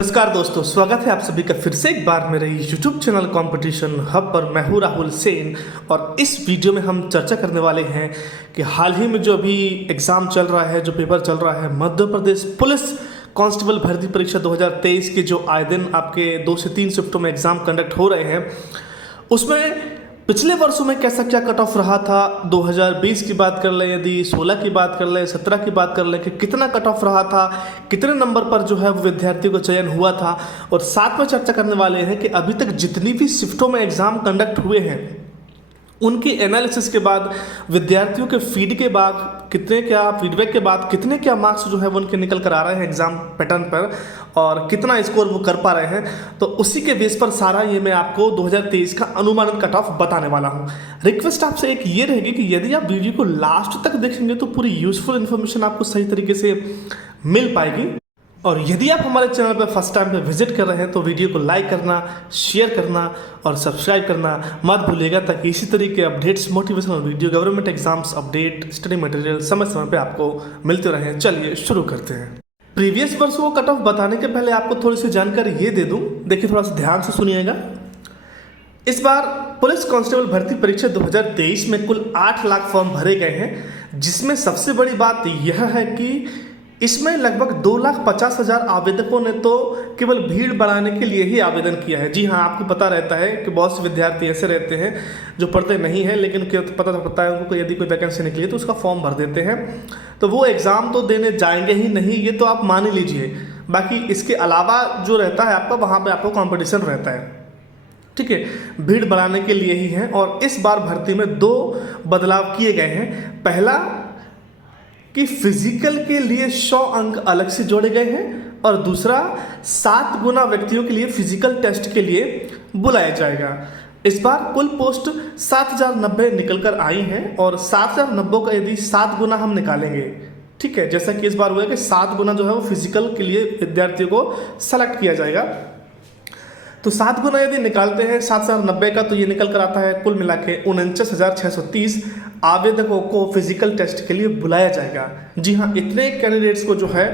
नमस्कार दोस्तों, स्वागत है आप सभी का फिर से एक बार मेरे YouTube चैनल कंपटीशन हब पर। मैं हूं राहुल सेन और इस वीडियो में हम चर्चा करने वाले हैं कि हाल ही में जो अभी एग्ज़ाम चल रहा है, जो पेपर चल रहा है, मध्य प्रदेश पुलिस कांस्टेबल भर्ती परीक्षा 2023 के जो आए दिन आपके 2 से 3 शिफ्टों में एग्ज़ाम कंडक्ट हो रहे हैं, उसमें पिछले वर्षों में कैसा क्या कट ऑफ रहा था। 2020 की बात कर लें, यदि 16 की बात कर लें, 17 की बात कर लें कि कितना कट ऑफ रहा था, कितने नंबर पर जो है वो विद्यार्थियों को चयन हुआ था, और साथ में चर्चा करने वाले हैं कि अभी तक जितनी भी शिफ्टों में एग्ज़ाम कंडक्ट हुए हैं उनकी एनालिसिस के बाद, विद्यार्थियों के फीड के बाद, कितने क्या फीडबैक के बाद कितने क्या मार्क्स जो है वो उनके निकल कर आ रहे हैं एग्ज़ाम पैटर्न पर, और कितना स्कोर वो कर पा रहे हैं। तो उसी के बेस पर सारा ये मैं आपको 2023 का अनुमानित कट ऑफ बताने वाला हूँ। रिक्वेस्ट आपसे एक ये रहेगी कि यदि आप वीडियो को लास्ट तक देखेंगे तो पूरी यूजफुल इन्फॉर्मेशन आपको सही तरीके से मिल पाएगी। और यदि आप हमारे चैनल पर फर्स्ट टाइम पे विजिट कर रहे हैं तो वीडियो को लाइक करना, शेयर करना और सब्सक्राइब करना मत भूलिएगा, ताकि इसी तरीके के updates, motivational video, government exams update, study material समय समय पे आपको मिलते रहें। चलिए शुरू करते हैं। प्रीवियस वर्षों को कट ऑफ बताने के पहले आपको थोड़ी सी जानकारी ये दे दूँ, देखिए थोड़ा सा ध्यान से सुनिएगा। इस बार पुलिस कांस्टेबल भर्ती परीक्षा 2023 में कुल 8 लाख फॉर्म भरे गए हैं, जिसमें सबसे बड़ी बात यह है कि इसमें लगभग 2,50,000 आवेदकों ने तो केवल भीड़ बढ़ाने के लिए ही आवेदन किया है। जी हाँ, आपको पता रहता है कि बहुत से विद्यार्थी ऐसे रहते हैं जो पढ़ते नहीं हैं, लेकिन पता है उनको यदि कोई वैकेंसी निकली तो उसका फॉर्म भर देते हैं, तो वो एग्ज़ाम तो देने जाएंगे ही नहीं, ये तो आप मान ही लीजिए। बाकी इसके अलावा जो रहता है आपका, वहाँ पर आपको कॉम्पिटिशन रहता है, ठीक है, भीड़ बढ़ाने के लिए ही है। और इस बार भर्ती में 2 बदलाव किए गए हैं। पहला कि फिजिकल के लिए 100 अंक अलग से जोड़े गए हैं, और दूसरा 7 गुना व्यक्तियों के लिए फिजिकल टेस्ट के लिए बुलाया जाएगा। इस बार कुल पोस्ट 7,090 निकल कर आई हैं, और 7,090 का यदि 7 गुना हम निकालेंगे, ठीक है, जैसा कि इस बार हुआ है कि 7 गुना जो है वो फिजिकल के लिए विद्यार्थियों को सेलेक्ट किया जाएगा। तो 7 गुना यदि निकालते हैं 7,090 का, तो ये निकल कर आता है कुल मिला के 49,630 आवेदकों को फिजिकल टेस्ट के लिए बुलाया जाएगा। जी हाँ, इतने कैंडिडेट्स को जो है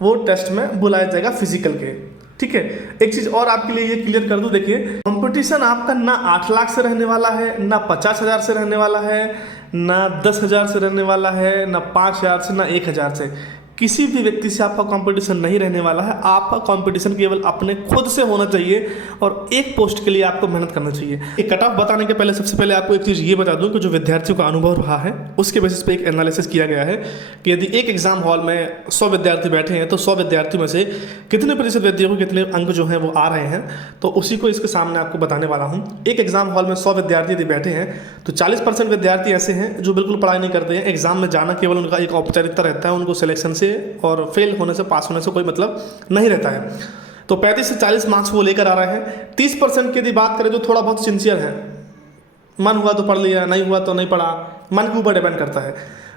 वो टेस्ट में बुलाया जाएगा फिजिकल के, ठीक है। एक चीज़ और आपके लिए ये क्लियर कर दूं, देखिए कंपटीशन आपका ना 8 लाख से रहने वाला है, ना 50,000 से रहने वाला है, ना 10,000 से रहने वाला है, ना 5,000 से, ना 1,000 से। किसी भी व्यक्ति से आपका कंपटीशन नहीं रहने वाला है। आपका कंपटीशन केवल अपने खुद से होना चाहिए, और एक पोस्ट के लिए आपको मेहनत करना चाहिए। एक कट ऑफ बताने के पहले सबसे पहले आपको एक चीज़ ये बता दूं कि जो विद्यार्थियों का अनुभव रहा है उसके बेसिस पे एक एनालिसिस किया गया है कि यदि एक एग्जाम हॉल में 100 विद्यार्थी बैठे हैं तो 100 विद्यार्थियों में से कितने प्रतिशत विद्यार्थियों को कितने अंक जो हैं वो आ रहे हैं, तो उसी को इसके सामने आपको बताने वाला हूँ। एक एग्जाम हॉल में 100 विद्यार्थी यदि बैठे हैं तो 40% विद्यार्थी ऐसे हैं जो बिल्कुल पढ़ाई नहीं करते हैं। एग्जाम में जाना केवल उनका एक औपचारिकता रहता है, उनको सिलेक्शन से और फेल होने से, पास होने से कोई मतलब नहीं रहता है। तो 35 से 40 मार्क्स वो लेकर आ रहे हैं। 30% की यदि बात करें जो थोड़ा बहुत सिंसियर है, मन हुआ तो पढ़ लिया, नहीं हुआ तो नहीं पढ़ा, मन के ऊपर डिपेंड करता है,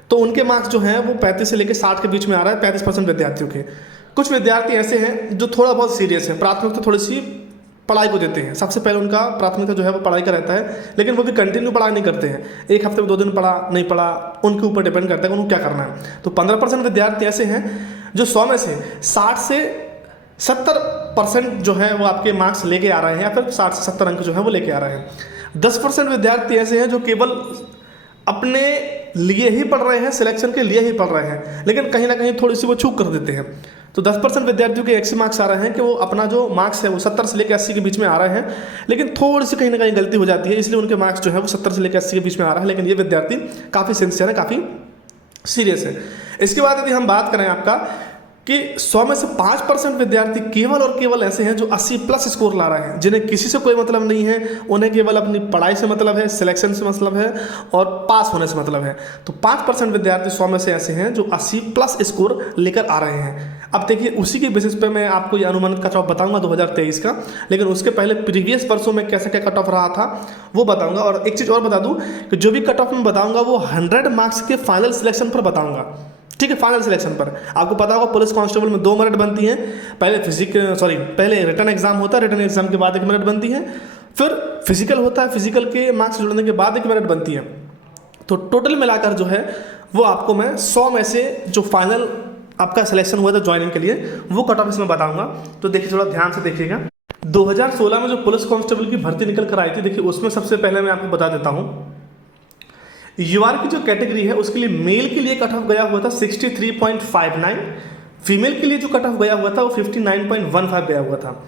तो उनके मार्क्स जो हैं वो 35 से लेकर 60 के बीच में आ रहा है 35% विद्यार्थियों के। कुछ विद्यार्थी ऐसे हैं जो थोड़ा बहुत सीरियस है, प्राथमिकता थोड़ी सी पढ़ाई को देते हैं, सबसे पहले उनका प्राथमिकता जो है वो पढ़ाई का रहता है, लेकिन वो भी कंटिन्यू पढ़ाई नहीं करते हैं। एक हफ्ते में 2 दिन पढ़ा, नहीं पढ़ा, उनके ऊपर डिपेंड करता है कि उनको क्या करना है। तो 15% विद्यार्थी ऐसे हैं जो 100 में से 60 से 70% जो है वो आपके मार्क्स लेके आ रहे हैं, या फिर 60 से 70 अंक जो है वो लेके आ रहे हैं। 10% विद्यार्थी ऐसे हैं जो केवल अपने लिए ही पढ़ रहे हैं, सिलेक्शन के लिए ही पढ़ रहे हैं, लेकिन कहीं ना कहीं थोड़ी सी वो चूक कर देते हैं। तो 10% विद्यार्थियों के ऐसे मार्क्स आ रहे हैं कि वो अपना जो मार्क्स है वो 70 से लेकर 80 के बीच में आ रहे हैं, लेकिन थोड़ी सी कहीं ना कहीं गलती हो जाती है, इसलिए उनके मार्क्स जो है वो 70 से लेकर 80 के बीच में आ रहा है। लेकिन ये विद्यार्थी काफ़ी सिंसियर है, काफ़ी सीरियस है। इसके बाद यदि हम बात करें आपका कि 100 में से 5% विद्यार्थी केवल और केवल ऐसे हैं जो 80+ स्कोर ला रहे हैं, जिन्हें किसी से कोई मतलब नहीं है, उन्हें केवल अपनी पढ़ाई से मतलब है, सिलेक्शन से मतलब है और पास होने से मतलब है। तो 5% विद्यार्थी 100 में से ऐसे हैं जो 80+ स्कोर लेकर आ रहे हैं। अब देखिए उसी के बेसिस पे मैं आपको ये अनुमानित कट ऑफ बताऊंगा 2023 का, लेकिन उसके पहले प्रीवियस वर्षों में कैसा क्या कट ऑफ रहा था वो बताऊंगा। और एक चीज़ और बता दूं कि जो भी कट ऑफ मैं बताऊंगा वो 100 मार्क्स के फाइनल सिलेक्शन पर बताऊंगा, ठीक है। फाइनल सिलेक्शन पर आपको पता होगा पुलिस कांस्टेबल में 2 मेरिट बनती हैं। पहले रिटन एग्जाम होता है, रिटन एग्जाम के बाद 1 मेरिट बनती है, फिर फिजिकल होता है, फिजिकल के मार्क्स जुड़ने के बाद 1 मेरिट बनती है। तो टोटल मिलाकर जो है वो आपको मैं 100 में से जो फाइनल आपका सिलेक्शन हुआ था ज्वाइनिंग के लिए, वो कट ऑफ इसमें बताऊंगा। तो देखिए थोड़ा ध्यान से देखिएगा। 2016 में जो पुलिस कांस्टेबल की भर्ती निकल कर आई थी, देखिए उसमें सबसे पहले मैं आपको बता देता हूँ, यूआर की जो कैटेगरी है उसके लिए मेल के लिए कट ऑफ गया हुआ था 63.59, फीमेल के लिए जो कट ऑफ गया हुआ था वो 59.15 गया हुआ था।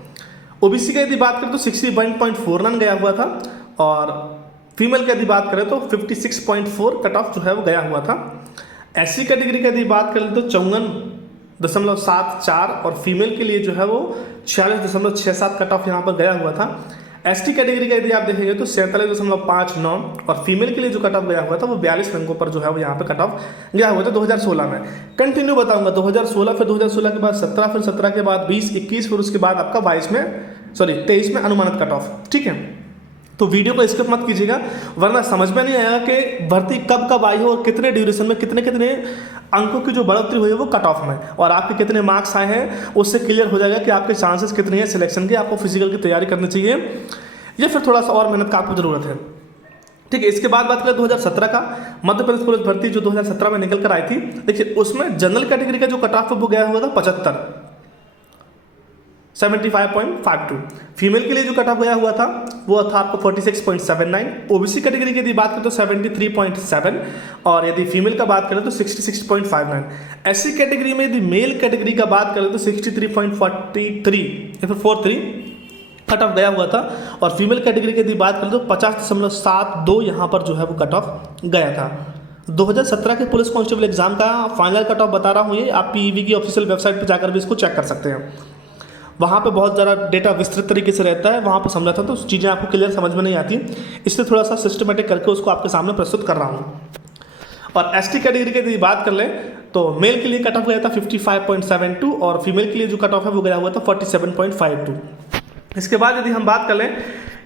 ओबीसी की यदि बात करें तो 61.49 गया हुआ था, और फीमेल की यदि बात करें तो 56.4 कट ऑफ जो है वो गया हुआ था। एससी कैटेगरी की यदि बात करें तो 54.74, और फीमेल के लिए जो है वो 46.67 कट ऑफ यहाँ पर गया हुआ था। एसटी कैटेगरी का यदि आप देखेंगे तो 47.59, और फीमेल के लिए जो कट ऑफ गया हुआ था वो 42 रैंकों पर जो है वो यहाँ पे कट ऑफ गया हुआ था 2016 में। कंटिन्यू बताऊंगा, 2016, फिर 2016 के बाद 17, फिर 17 के बाद 20, 21, फिर उसके बाद आपका 23 में अनुमानित कट ऑफ। ठीक है, तो वीडियो को स्किप मत कीजिएगा, वरना समझ में नहीं आएगा कि भर्ती कब कब आई है और कितने ड्यूरेशन में कितने कितने अंकों की जो बढ़ोतरी हुई है वो कट ऑफ में, और आपके कितने मार्क्स आए हैं उससे क्लियर हो जाएगा कि आपके चांसेस कितने हैं सिलेक्शन के, आपको फिजिकल की तैयारी करनी चाहिए या फिर थोड़ा सा और मेहनत का आपको जरूरत है। ठीक है, इसके बाद बात करें 2017 का, मध्य प्रदेश पुलिस भर्ती जो 2017 में निकल कर आई थी, देखिए उसमें जनरल कैटेगरी का जो कट ऑफ वो गया हुआ था 75.52, फीमेल के लिए जो कट ऑफ गया हुआ था वो था आपको 46.79, ओबीसी कैटेगरी की यदि बात करें तो 73.7, और यदि फीमेल का बात करें तो 66.59। एससी कैटेगरी में यदि मेल कैटेगरी का बात करें तो 63.43 या फिर 43 कट ऑफ गया हुआ था, और फीमेल कैटेगरी की यदि बात करें तो 50.72 यहाँ पर जो है वो कट ऑफ गया था। 2017 के पुलिस कांस्टेबल एग्जाम का फाइनल कट ऑफ बता रहा हूँ, ये आप पीईबी की ऑफिशियल वेबसाइट पर जाकर भी इसको चेक कर सकते हैं। वहाँ पे बहुत ज़्यादा डेटा विस्तृत तरीके से रहता है, वहाँ पर समझाता तो चीज़ें आपको क्लियर समझ में नहीं आती, इसलिए थोड़ा सा सिस्टमेटिक करके उसको आपके सामने प्रस्तुत कर रहा हूँ। और एसटी कैटेगरी की यदि बात कर लें तो मेल के लिए कट ऑफ गया था 55.72, और फीमेल के लिए जो कट ऑफ है वो गया हुआ था 47.52। इसके बाद यदि हम बात कर लें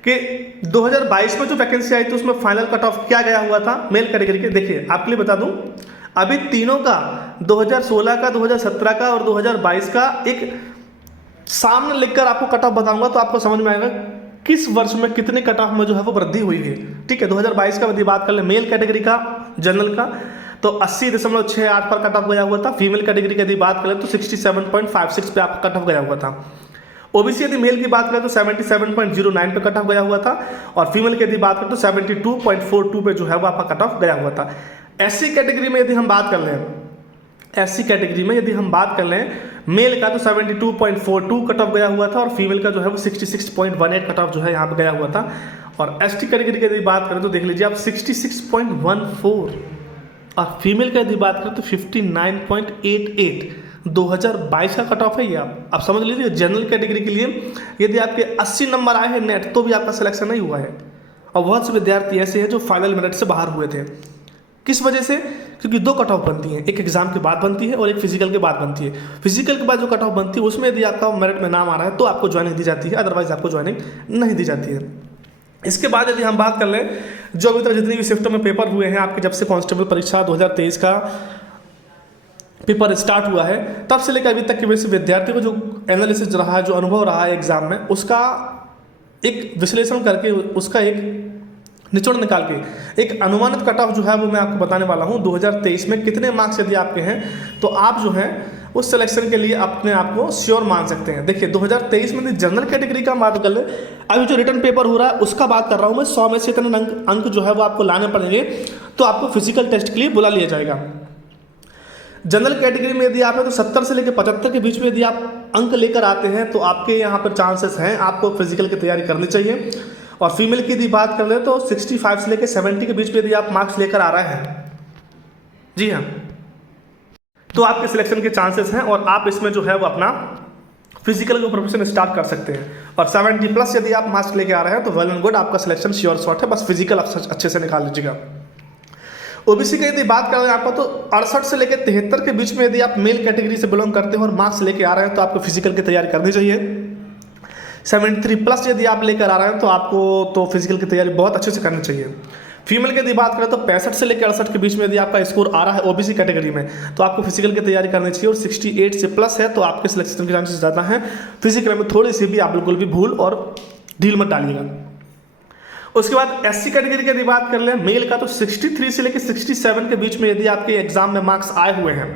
कि 2022 में जो वैकेंसी आई थी उसमें फाइनल कट ऑफ क्या गया हुआ था मेल कैटेगरी के, देखिए आपके लिए बता दूं, अभी तीनों का 2016 का, 2017 का और 2022 का एक सामने लिखकर आपको कट ऑफ बताऊंगा, तो आपको समझ में आएगा किस वर्ष में कितने कट ऑफ में जो है वो वृद्धि हुई है। ठीक है, 2022 का यदि बात कर ले मेल कैटेगरी का जनरल का तो 80.68 पर कट ऑफ गया हुआ था, फीमेल कैटेगरी की यदि बात करें तो 67.56 पे आपका कट ऑफ गया हुआ था। ओबीसी यदि मेल की बात करें तो 77.09 पे कट ऑफ गया हुआ था, और फीमेल की यदि बात करें तो 72.42 पे जो है वो आपका कट ऑफ गया हुआ था। एससी कैटेगरी में यदि हम बात कर लें, एससी कैटेगरी में यदि हम बात कर लें मेल का तो 72.42 कट ऑफ गया हुआ था, और फीमेल का जो है वो 66.18 कट ऑफ जो है यहाँ पे गया हुआ था। और एसटी कैटेगरी की यदि बात करें तो देख लीजिए आप 66.14, और फीमेल का यदि बात करें तो 59.88। 2022 का कट ऑफ है ये, आप समझ लीजिए। जनरल कैटेगरी के लिए यदि आपके 80 नंबर आए हैं नेट तो भी आपका सिलेक्शन नहीं हुआ है, और बहुत से विद्यार्थी ऐसे हैं जो फाइनल मेरिट से बाहर हुए थे। किस वजह से? क्योंकि दो कट ऑफ बनती हैं, एक एग्जाम के बाद बनती है और एक फिजिकल के बाद बनती है। फिजिकल के बाद जो कट ऑफ बनती है उसमें यदि आपका मेरिट में नाम आ रहा है तो आपको ज्वाइनिंग दी जाती है, अदरवाइज आपको ज्वाइनिंग नहीं दी जाती है। इसके बाद यदि हम बात कर लें जो अभी तक जितनी भी शिफ्टों में पेपर हुए हैं आपके, जब से कांस्टेबल परीक्षा 2023 का पेपर स्टार्ट हुआ है तब से लेकर अभी तक के वैसे विद्यार्थी को जो एनालिसिस रहा है, जो अनुभव रहा है एग्जाम में, उसका एक विश्लेषण करके उसका एक निचोड़ निकाल के एक अनुमानित कट ऑफ जो है वो मैं आपको बताने वाला हूँ। 2023 में कितने मार्क्स यदि आपके हैं तो आप जो है उस सिलेक्शन के लिए अपने आप को श्योर मान सकते हैं। देखिए 2023 में जनरल कैटेगरी का बात कर ले, अभी जो रिटर्न पेपर हो रहा है उसका बात कर रहा हूँ मैं, 100 में से इतने अंक जो है वो आपको लाने पड़ेंगे तो आपको फिजिकल टेस्ट के लिए बुला लिया जाएगा। जनरल कैटेगरी में यदि आप है तो 70 से लेकर 75 के बीच में यदि आप अंक लेकर आते हैं तो आपके यहाँ पर चांसेस हैं, आपको फिजिकल की तैयारी करनी चाहिए। और फीमेल की यदि बात कर ले तो 65 से लेकर 70 के बीच में यदि आप मार्क्स लेकर आ रहे हैं, जी हाँ, तो आपके सिलेक्शन के चांसेस हैं और आप इसमें जो है वो अपना फिजिकल का प्रिपरेशन स्टार्ट कर सकते हैं। और 70 प्लस यदि आप मार्क्स लेके आ रहे हैं तो वेल एंड गुड, आपका सिलेक्शन श्योर शॉट है, बस फिजिकल अच्छे से निकाल लीजिएगा। ओबीसी की यदि बात कर रहे हैं आपका तो 68 से लेकर 73 के बीच में यदि आप मेल कैटेगरी से बिलोंग करते हैं और मार्क्स लेके आ रहे हैं तो आपको फिजिकल की तैयारी करनी चाहिए। 73 प्लस यदि आप लेकर आ रहे हैं तो आपको तो फिजिकल की तैयारी बहुत अच्छे से करनी चाहिए। फीमेल की यदि बात करें तो 65 से लेकर 68 के बीच में यदि आपका स्कोर आ रहा है ओबीसी कैटेगरी में तो आपको फिजिकल की तैयारी करनी चाहिए। और 68 से प्लस है तो आपके सिलेक्शन के चांसेस ज़्यादा हैं। फिजिकल में थोड़ी सी भी आप बिल्कुल भी भूल और ढील मत डालिएगा। उसके बाद एससी कैटेगरी की यदि बात कर लें मेल का तो 63 से लेकर 67 के बीच में यदि आपके एग्जाम में मार्क्स आए हुए हैं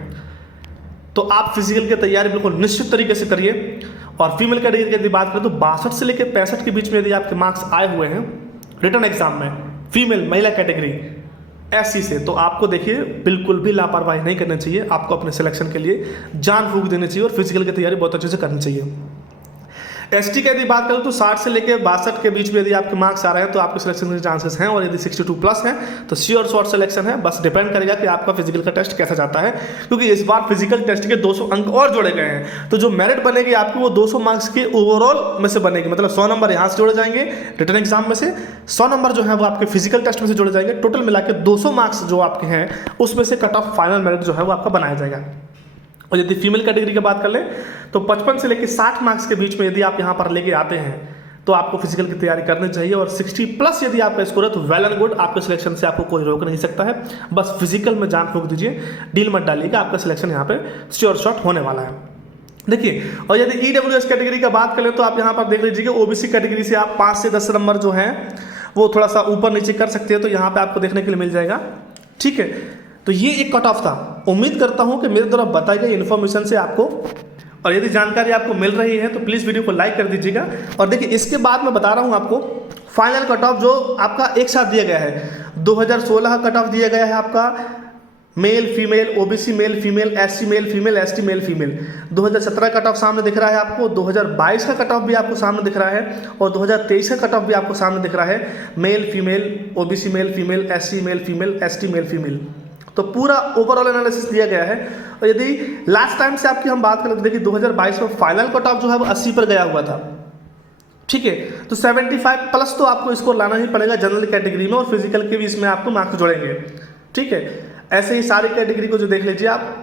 तो आप फिजिकल की तैयारी बिल्कुल निश्चित तरीके से करिए। और फीमेल कैटेगरी की यदि बात करें तो 62 से लेकर 65 के बीच में यदि आपके मार्क्स आए हुए हैं रिटर्न एग्जाम में, फीमेल महिला कैटेगरी एससी से, तो आपको देखिए बिल्कुल भी लापरवाही नहीं करनी चाहिए। आपको अपने सिलेक्शन के लिए जान फूंक देनी चाहिए और फिजिकल की तैयारी बहुत अच्छे से करनी चाहिए। एसटी की यदि बात करूँ तो 60 से लेकर 62 के बीच में यदि आपके मार्क्स आ रहे हैं तो आपके सिलेक्शन के चांसेस हैं, और यदि 62 प्लस है तो श्योर शॉर्ट सिलेक्शन है। बस डिपेंड करेगा कि आपका फिजिकल का टेस्ट कैसा जाता है, क्योंकि इस बार फिजिकल टेस्ट के 200 अंक और जोड़े गए हैं। तो जो मेरिट बनेगी आपकी वो 200 मार्क्स के ओवरऑल में से बनेगी, मतलब 100 नंबर यहाँ से जोड़े जाएंगे रिटर्न एग्जाम में से, 100 नंबर जो है वो आपके फिजिकल टेस्ट में से जोड़े जाएंगे। टोटल मिला के 200 मार्क्स जो आपके हैं उसमें से कट ऑफ फाइनल मेरिट जो है वो आपका बनाया जाएगा। और यदि फीमेल कैटेगरी की बात कर लें तो 55 से लेकर 60 मार्क्स के बीच में यदि आप यहाँ पर लेके आते हैं तो आपको फिजिकल की तैयारी करनी चाहिए। और 60 प्लस यदि आपका स्कोर है तो वेल एंड गुड, आपके सिलेक्शन से आपको कोई रोक नहीं सकता है। बस फिजिकल में जान फूंक दीजिए, डील मत डालिएगा, आपका सिलेक्शन यहाँ पे श्योर शॉट होने वाला है। देखिए, और यदि ईडब्ल्यूएस कैटेगरी का बात करें तो आप यहाँ पर देख लीजिए ओबीसी कैटेगरी से आप 5 से 10 नंबर जो है वो थोड़ा सा ऊपर नीचे कर सकते हैं, तो यहाँ पे आपको देखने के लिए मिल जाएगा। ठीक है, तो ये एक कट ऑफ था। उम्मीद करता हूँ कि मेरे द्वारा बताई गई इन्फॉर्मेशन से आपको, और यदि जानकारी आपको मिल रही है तो प्लीज़ वीडियो को लाइक कर दीजिएगा। और देखिए, इसके बाद मैं बता रहा हूँ आपको फाइनल कट ऑफ जो आपका एक साथ दिया गया है। 2016 का कट ऑफ दिया गया है आपका male female, OBC male female, SC male female, ST male female. 2017 cut off सामने दिख रहा है आपको, 2022 का कट ऑफ भी आपको सामने दिख रहा है, और 2023 का कट ऑफ भी आपको सामने दिख रहा है। Male female, OBC male female, SC male female, ST male female, तो पूरा ओवरऑल एनालिसिस दिया गया है। और यदि लास्ट टाइम से आपकी हम बात करें तो देखिए 2022 में फाइनल कट ऑफ जो है वो 80 पर गया हुआ था। ठीक है, तो 75 प्लस तो आपको स्कोर लाना ही पड़ेगा जनरल कैटेगरी में, और फिजिकल के भी इसमें आपको मार्क्स जोड़ेंगे। ठीक है, ऐसे ही सारी कैटेगरी को जो देख लीजिए आप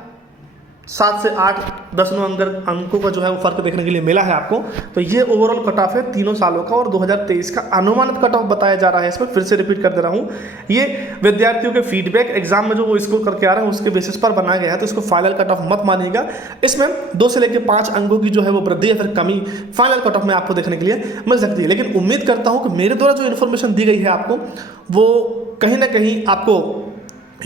7 से 8 10 अंकों का जो है वो फर्क देखने के लिए मिला है आपको। तो ये ओवरऑल कट ऑफ है तीनों सालों का, और 2023 का अनुमानित कट ऑफ बताया जा रहा है। इसमें फिर से रिपीट कर दे रहा हूँ, ये विद्यार्थियों के फीडबैक एग्जाम में जो वो स्कोर करके आ रहे हैं उसके बेसिस पर बनाया गया है, तो इसको फाइनल कट ऑफ मत मानिएगा। इसमें 2 से लेकर 5 अंकों की जो है वो वृद्धि या फिर कमी फाइनल कट ऑफ में आपको देखने के लिए मिल सकती है। लेकिन उम्मीद करता हूँ कि मेरे द्वारा जो इन्फॉर्मेशन दी गई है आपको वो कहीं ना कहीं आपको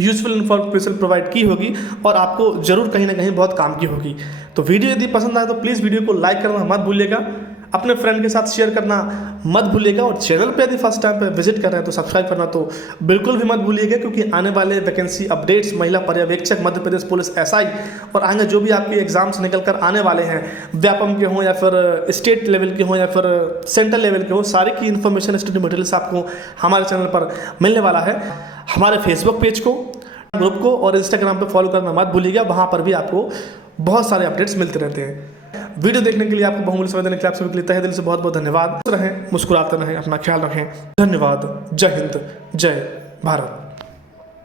यूजफुल इन्फॉर्मेशन प्रोवाइड की होगी, और आपको जरूर कहीं ना कहीं बहुत काम की होगी। तो वीडियो यदि पसंद आए तो प्लीज़ वीडियो को लाइक करना मत भूलिएगा, अपने फ्रेंड के साथ शेयर करना मत भूलिएगा, और चैनल पे यदि फर्स्ट टाइम पे विजिट कर रहे हैं तो सब्सक्राइब करना तो बिल्कुल भी मत भूलिएगा, क्योंकि आने वाले वैकेंसी अपडेट्स, महिला पर्यवेक्षक, मध्य प्रदेश पुलिस एसआई, और आगे जो भी आपके एग्जाम्स निकल कर आने वाले हैं, व्यापम के हों या फिर स्टेट लेवल के हों या फिर सेंट्रल लेवल के हों, सारी की इन्फॉर्मेशन स्टडी मटेरियल्स आपको हमारे चैनल पर मिलने वाला है। हमारे फेसबुक पेज को, ग्रुप को और इंस्टाग्राम पे फॉलो करना मत भूलिएगा, वहाँ पर भी आपको बहुत सारे अपडेट्स मिलते रहते हैं। वीडियो देखने के लिए, आपको बहुमूल्य समय देने के लिए आप सभी के लिए तहे दिल से बहुत बहुत धन्यवाद। रहें, मुस्कुराते रहें, अपना ख्याल रखें। धन्यवाद। जय हिंद, जय भारत।